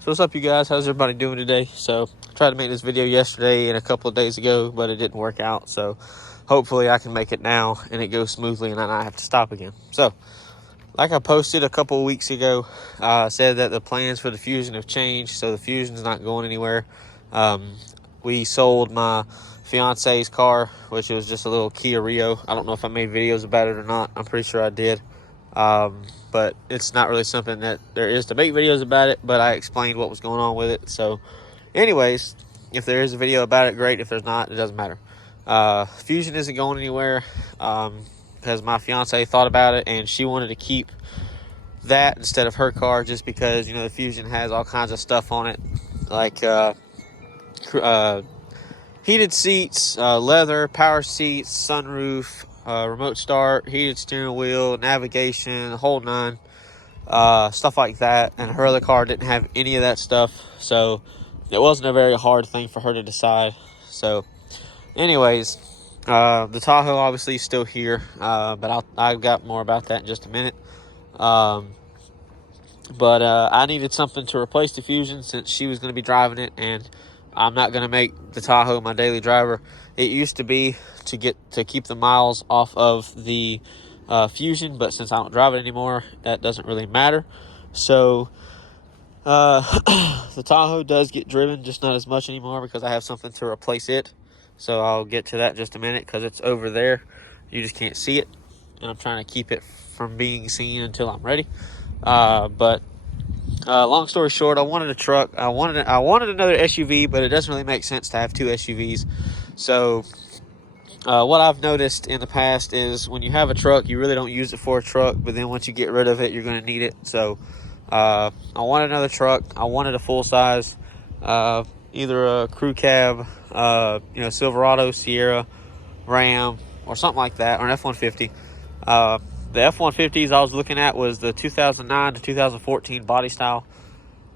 So what's up, you guys? How's everybody doing today? So I tried to make this video yesterday and a couple of days ago, but it didn't work out. So hopefully I can make it now and it goes smoothly and I not have to stop again. So like I posted a couple of weeks ago, said that the plans for the Fusion have changed. So the Fusion's not going anywhere. We sold my fiance's car, which was just a little Kia Rio. I don't know if I made videos about it or not. I'm pretty sure I did. But it's not really something that there is to make videos about it, but I explained what was going on with it. So anyways, if there is a video about it, great. If there's not, it doesn't matter. Fusion isn't going anywhere, because my fiance thought about it and she wanted to keep that instead of her car, just because, you know, the Fusion has all kinds of stuff on it, like, heated seats, leather, power seats, sunroof, remote start, heated steering wheel, navigation, the whole nine, stuff like that. And her other car didn't have any of that stuff, so it wasn't a very hard thing for her to decide. So anyways, the Tahoe obviously is still here, but I've got more about that in just a minute. But I needed something to replace the Fusion since she was going to be driving it, and I'm not going to make the Tahoe my daily driver. It used to be to keep the miles off of the Fusion, but since I don't drive it anymore, that doesn't really matter. So the Tahoe does get driven, just not as much anymore because I have something to replace it. So I'll get to that in just a minute because it's over there. You just can't see it, and I'm trying to keep it from being seen until I'm ready. But long story short, I wanted a truck. I wanted another SUV, but it doesn't really make sense to have two SUVs. So what I've noticed in the past is when you have a truck, you really don't use it for a truck, but then once you get rid of it, you're going to need it. So I wanted another truck. I wanted a full size, either a crew cab, Silverado, Sierra, Ram, or something like that, or an F-150. The F-150s I was looking at was the 2009 to 2014 body style.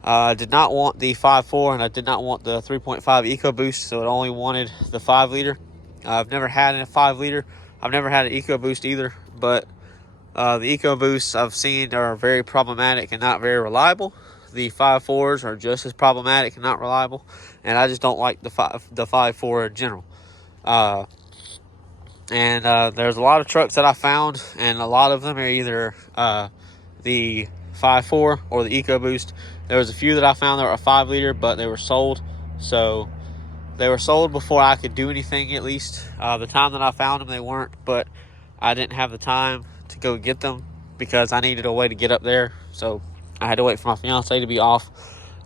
I did not want the 5.4, and I did not want the 3.5 EcoBoost, so it only wanted the 5 liter. I've never had a 5 liter. I've never had an EcoBoost either, but the EcoBoosts I've seen are very problematic and not very reliable. The 5.4s are just as problematic and not reliable, and I just don't like the 5.4 in general. And there's a lot of trucks that I found, and a lot of them are either the 5.4 or the EcoBoost. There was a few that I found that were a 5 liter, but they were sold. So they were sold before I could do anything, at least. The time that I found them, they weren't, but I didn't have the time to go get them because I needed a way to get up there. So I had to wait for my fiance to be off.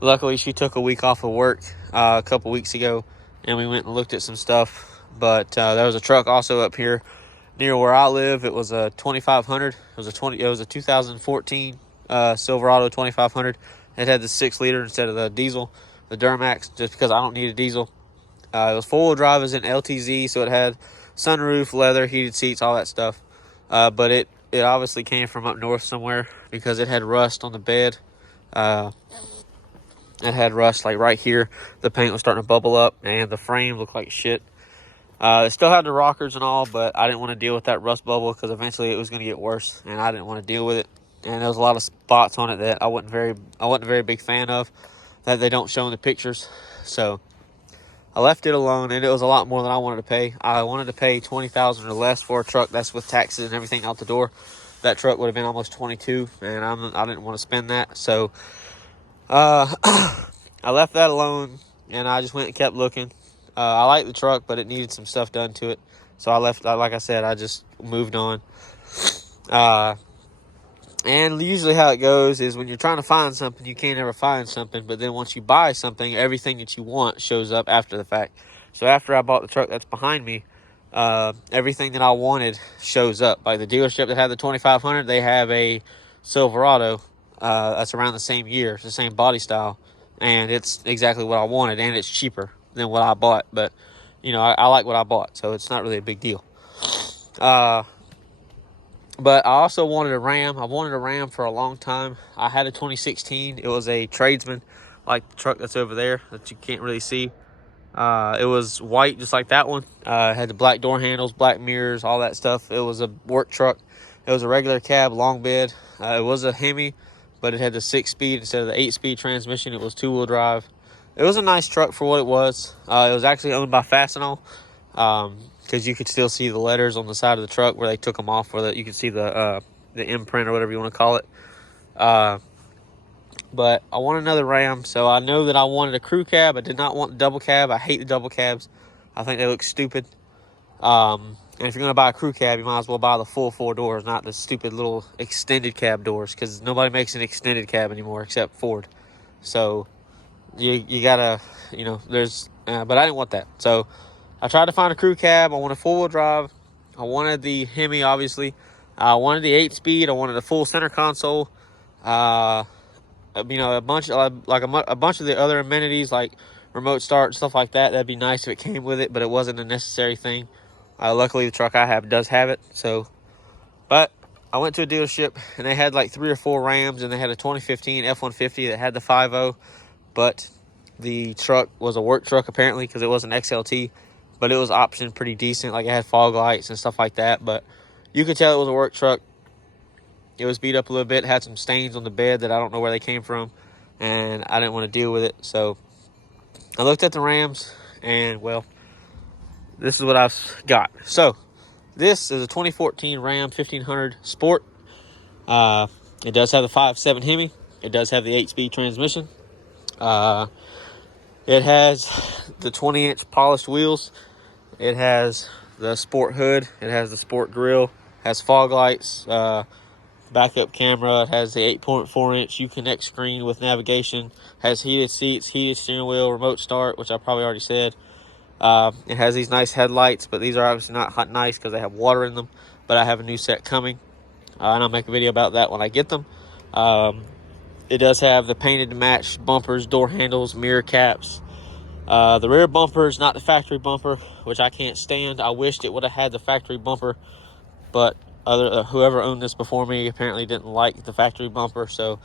Luckily, she took a week off of work a couple weeks ago, and we went and looked at some stuff. But there was a truck also up here near where I live. It was a 2500. It was a 2014 Silverado 2500. It had the 6 liter instead of the diesel, the Duramax, just because I don't need a diesel. It was 4-wheel drive, as in LTZ, so it had sunroof, leather, heated seats, all that stuff. But it obviously came from up north somewhere because it had rust on the bed. It had rust like right here. The paint was starting to bubble up, and the frame looked like shit. It still had the rockers and all, but I didn't want to deal with that rust bubble because eventually it was going to get worse, and I didn't want to deal with it. And there was a lot of spots on it that I wasn't a very big fan of, that they don't show in the pictures. So I left it alone, and it was a lot more than I wanted to pay. I wanted to pay $20,000 or less for a truck. That's with taxes and everything out the door. That truck would have been almost $22,000, and I didn't want to spend that. So I left that alone, and I just went and kept looking. I liked the truck, but it needed some stuff done to it. So I left, like I said, I just moved on. And usually how it goes is when you're trying to find something, you can't ever find something. But then once you buy something, everything that you want shows up after the fact. So after I bought the truck that's behind me, everything that I wanted shows up. Like the dealership that had the 2500, they have a Silverado that's around the same year. It's the same body style. And it's exactly what I wanted, and it's cheaper than what I bought. But, you know, I like what I bought, so it's not really a big deal. But I also wanted a Ram. I wanted a Ram for a long time. I had a 2016. It was a Tradesman, like the truck that's over there that you can't really see. It was white, just like that one. It had the black door handles, black mirrors, all that stuff. It was a work truck. It was a regular cab, long bed. It was a Hemi, but it had the 6-speed instead of the 8-speed transmission. It was 2-wheel drive. It was a nice truck for what it was. It was actually owned by Fastenal, because you could still see the letters on the side of the truck where they took them off, where you could see the imprint or whatever you want to call it. But I want another Ram, so I know that I wanted a crew cab. I did not want the double cab. I hate the double cabs. I think they look stupid. And if you're going to buy a crew cab, you might as well buy the full 4 doors, not the stupid little extended cab doors, because nobody makes an extended cab anymore except Ford. So you gotta, there's, but I didn't want that. So I tried to find a crew cab. I wanted 4-wheel drive. I wanted the Hemi, obviously. I wanted the 8-speed. I wanted a full center console. A bunch of the other amenities like remote start, stuff like that. That'd be nice if it came with it, but it wasn't a necessary thing. Luckily, the truck I have does have it. But I went to a dealership and they had like 3 or 4 Rams, and they had a 2015 F-150 that had the 5.0, but the truck was a work truck apparently because it was an XLT, but it was optioned pretty decent. Like it had fog lights and stuff like that, but you could tell it was a work truck. It was beat up a little bit, had some stains on the bed that I don't know where they came from, and I didn't want to deal with it. So I looked at the Rams, and well, this is what I've got. So this is a 2014 Ram 1500 Sport. It does have the 5.7 Hemi. It does have the 8-speed transmission. It has the 20-inch polished wheels. It has the sport hood. It has the sport grille. Has fog lights. Backup camera. It has the 8.4-inch Uconnect screen with navigation. Has heated seats, heated steering wheel, remote start, which I probably already said. It has these nice headlights, but these are obviously not nice because they have water in them. But I have a new set coming, and I'll make a video about that when I get them. It does have the painted to match bumpers, door handles, mirror caps. The rear bumper is not the factory bumper, which I can't stand. I wished it would have had the factory bumper, but whoever owned this before me apparently didn't like the factory bumper, so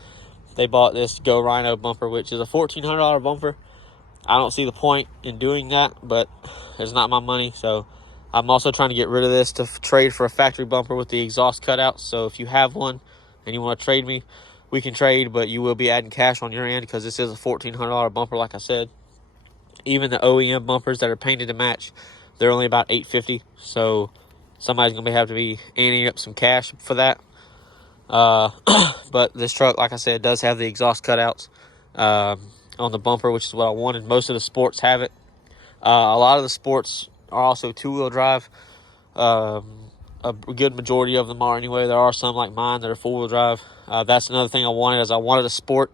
they bought this Go Rhino bumper, which is a $1,400 bumper. I don't see the point in doing that, but it's not my money, so I'm also trying to get rid of this to trade for a factory bumper with the exhaust cutouts. So if you have one and you want to trade me, we can trade, but you will be adding cash on your end because this is a $1,400 bumper, like I said. Even the OEM bumpers that are painted to match, they're only about $850, so somebody's going to have to be anteing up some cash for that. But this truck, like I said, does have the exhaust cutouts on the bumper, which is what I wanted. Most of the sports have it. A lot of the sports are also 2-wheel drive. A good majority of them are anyway. There are some like mine that are 4-wheel drive. That's another thing I wanted, is I wanted a sport.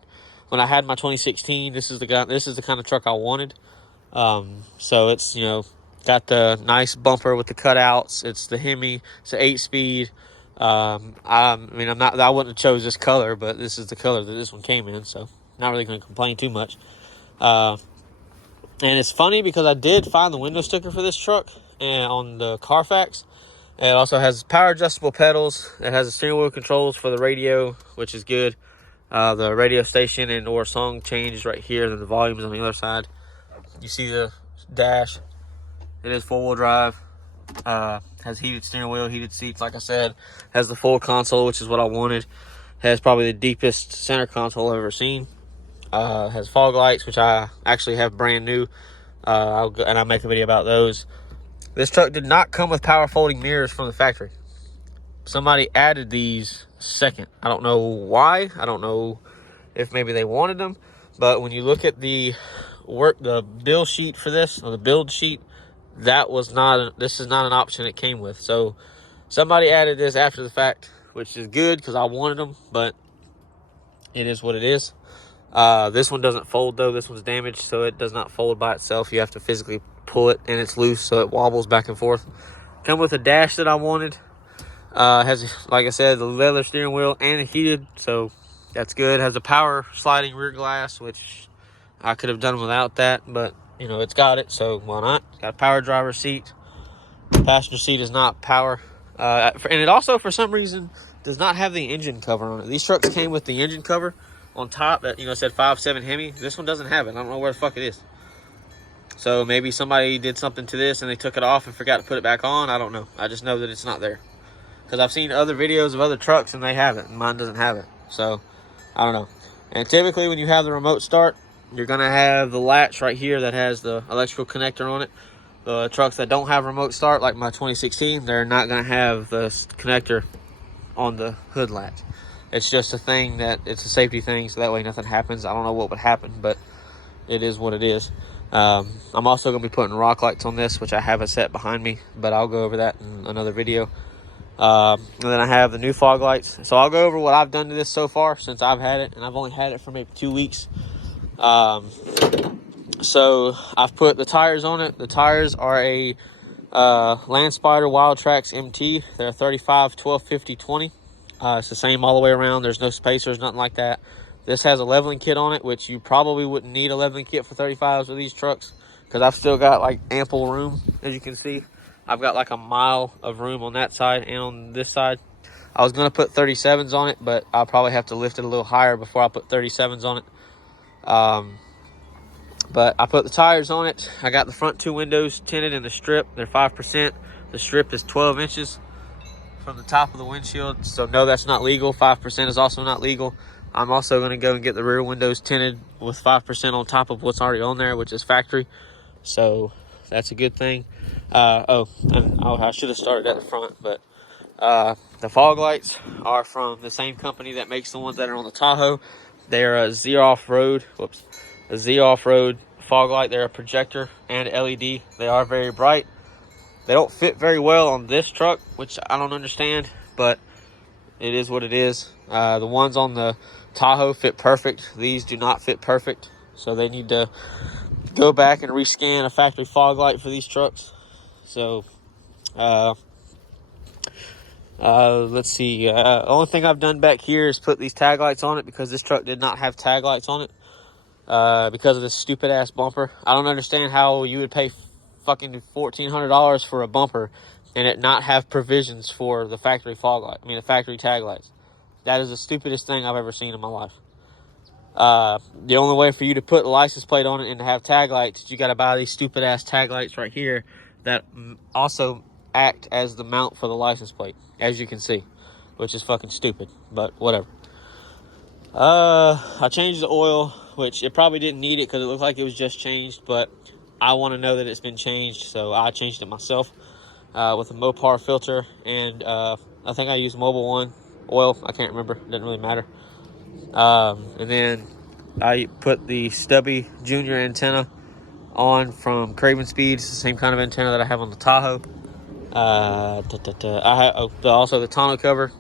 When I had my 2016, this is the kind of truck I wanted. So it's, got the nice bumper with the cutouts. It's the Hemi. It's an 8-speed. I wouldn't have chose this color, but this is the color that this one came in, so not really going to complain too much. And it's funny because I did find the window sticker for this truck on the Carfax. It also has power adjustable pedals. It has the steering wheel controls for the radio, which is good. The radio station and or song change right here, and then the volume is on the other side. You see the dash. It is 4-wheel drive. Has heated steering wheel, heated seats, like I said. Has the full console, which is what I wanted. Has probably the deepest center console I've ever seen. Has fog lights, which I actually have brand new. I'll make a video about those. This truck did not come with power folding mirrors from the factory. Somebody added these second. I don't know why. I don't know if maybe they wanted them. But when you look at the build sheet for this, or the build sheet, this is not an option it came with. So somebody added this after the fact, which is good because I wanted them, but it is what it is. This one doesn't fold though. This one's damaged, so it does not fold by itself. You have to physically pull it, and it's loose, so it wobbles back and forth. Come with a dash that I wanted. Has, like I said, the leather steering wheel and heated, so that's good. Has a power sliding rear glass, which I could have done without that, but it's got it, so why not? It's got a power driver seat. Passenger seat is not power. And it also, for some reason, does not have the engine cover on it. These trucks came with the engine cover on top that, said 5.7 Hemi. This one doesn't have it. I don't know where the fuck it is. So maybe somebody did something to this and they took it off and forgot to put it back on. I don't know. I just know that it's not there. Because I've seen other videos of other trucks and they have it, and mine doesn't have it. So I don't know. And typically when you have the remote start, you're going to have the latch right here that has the electrical connector on it. The trucks that don't have remote start, like my 2016, they're not going to have the connector on the hood latch. It's just a thing that, it's a safety thing, so that way nothing happens. I don't know what would happen, but it is what it is. I'm also going to be putting rock lights on this, which I have a set behind me, but I'll go over that in another video. And then I have the new fog lights. So I'll go over what I've done to this so far since I've had it, and I've only had it for maybe 2 weeks. So I've put the tires on it. The tires are a Land Spider Wild Tracks MT. They're 35, 12, 50, 20. It's the same all the way around. There's no spacers, nothing like that. This has a leveling kit on it, which you probably wouldn't need a leveling kit for 35s with these trucks, because I've still got like ample room. As you can see, I've got like a mile of room on that side and on this side. I was going to put 37s on it, but I'll probably have to lift it a little higher before I put 37s on it. But I put the tires on it. I got the front 2 windows tinted in the strip. They're 5%. The strip is 12 inches from the top of the windshield. So no, that's not legal. 5% is also not legal. I'm also going to go and get the rear windows tinted with 5% on top of what's already on there, which is factory. So that's a good thing. I should have started at the front, but the fog lights are from the same company that makes the ones that are on the Tahoe. They're a Z Off-Road fog light. They're a projector and LED. They are very bright. They don't fit very well on this truck, which I don't understand, but it is what it is. The ones on the Tahoe fit perfect. These do not fit perfect, so they need to go back and rescan a factory fog light for these trucks. So let's see. The only thing I've done back here is put these tag lights on it, because this truck did not have tag lights on it because of this stupid ass bumper. I don't understand how you would pay fucking $1,400 for a bumper and it not have provisions for the factory fog light. I mean, the factory tag lights. That is the stupidest thing I've ever seen in my life. The only way for you to put a license plate on it and to have tag lights is you got to buy these stupid ass tag lights right here that also act as the mount for the license plate, as you can see, which is fucking stupid, but whatever. I changed the oil, which it probably didn't need it because it looked like it was just changed, but I want to know that it's been changed, so I changed it myself with a Mopar filter, and I think I used Mobil 1 oil. I can't remember. It doesn't really matter. And then I put the Stubby Junior antenna on from Craven Speed. It's the same kind of antenna that I have on the Tahoe. I have also the tonneau cover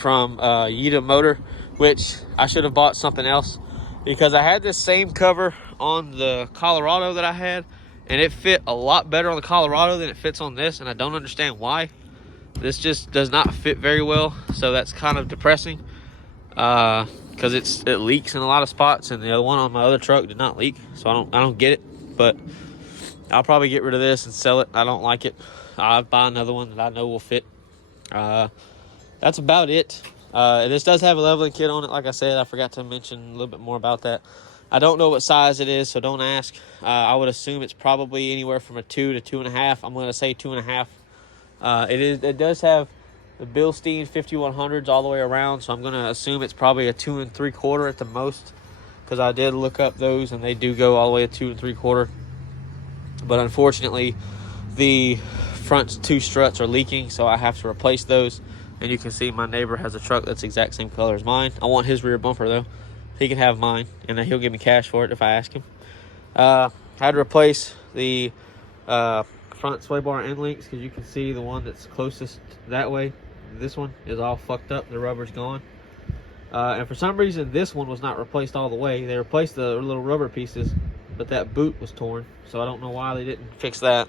from Yita Motor, which I should have bought something else, because I had this same cover on the Colorado that I had, and it fit a lot better on the Colorado than it fits on this, and I don't understand why. This just does not fit very well, so that's kind of depressing, because it leaks in a lot of spots, and the other one on my other truck did not leak, so I don't get it. But I'll probably get rid of this and sell it. I don't like it. I'll buy another one that I know will fit. That's about it. This does have a leveling kit on it. Like I said, I forgot to mention a little bit more about that. I don't know what size it is, so don't ask. I would assume it's probably anywhere from a 2 to 2.5. I'm going to say 2.5. It does have the Bilstein 5100s all the way around, so I'm going to assume it's probably a 2 3/4 at the most, because I did look up those, and they do go all the way to 2 3/4. But unfortunately, the front 2 struts are leaking, so I have to replace those. And you can see my neighbor has a truck that's the exact same color as mine. I want his rear bumper, though. He can have mine, and he'll give me cash for it if I ask him. I had to replace the front sway bar end links, because you can see the one that's closest that way. This one is all fucked up. The rubber's gone. And for some reason, this one was not replaced all the way. They replaced the little rubber pieces, but that boot was torn. So I don't know why they didn't fix that.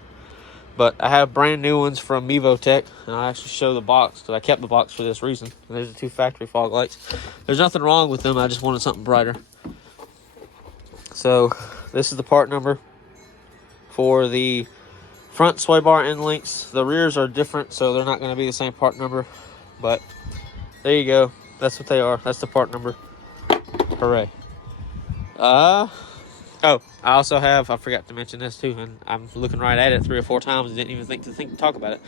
But I have brand new ones from Mevotech, and I'll actually show the box, because I kept the box for this reason. And there's the 2 factory fog lights. There's nothing wrong with them. I just wanted something brighter. So this is the part number for the front sway bar end links. The rears are different, so they're not going to be the same part number. But there you go. That's what they are. That's the part number. Hooray. Oh, I also have, I forgot to mention this too, and I'm looking right at it 3 or 4 times and didn't even think to talk about it.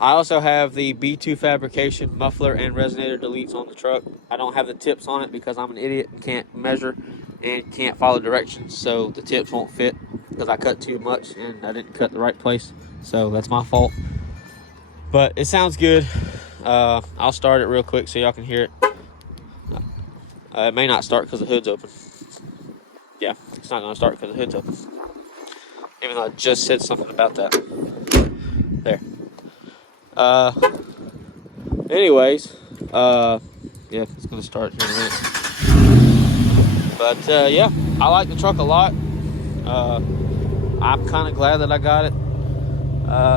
I also have the B2 Fabrication muffler and resonator deletes on the truck. I don't have the tips on it because I'm an idiot and can't measure and can't follow directions, so the tips won't fit because I cut too much and I didn't cut the right place, so that's my fault. But it sounds good. I'll start it real quick so y'all can hear it. It may not start because the hood's open. Yeah, it's not going to start because the hood's open, even though I just said something about that. There. Anyways, yeah, it's gonna start here in a minute. But yeah, I like the truck a lot. I'm kind of glad that I got it.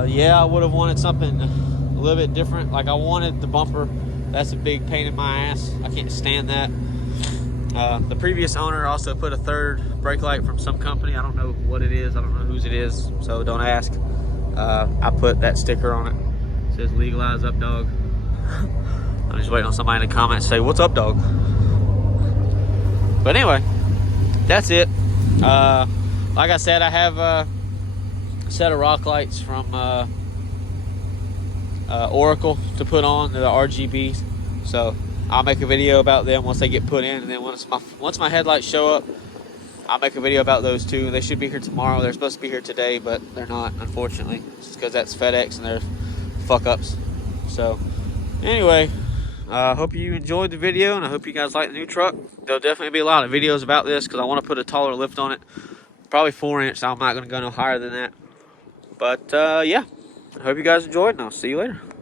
Yeah, I would have wanted something a little bit different. Like, I wanted the bumper. That's a big pain in my ass. I can't stand that. The previous owner also put a third brake light from some company. I don't know what it is. I don't know whose it is, so don't ask. I put that sticker on it. It says legalize up dog. I'm just waiting on somebody in the comments to say, what's up, dog? But anyway, that's it. Like I said, I have a set of rock lights from Oracle to put on, the RGBs. So I'll make a video about them once they get put in, and then once my headlights show up, I'll make a video about those too. They should be here tomorrow. They're supposed to be here today, but they're not, unfortunately. It's because that's FedEx and they're fuck ups. So anyway, I hope you enjoyed the video, and I hope you guys like the new truck. There'll definitely be a lot of videos about this because I want to put a taller lift on it. Probably 4-inch, so I'm not going to go no higher than that. But yeah, I hope you guys enjoyed, and I'll see you later.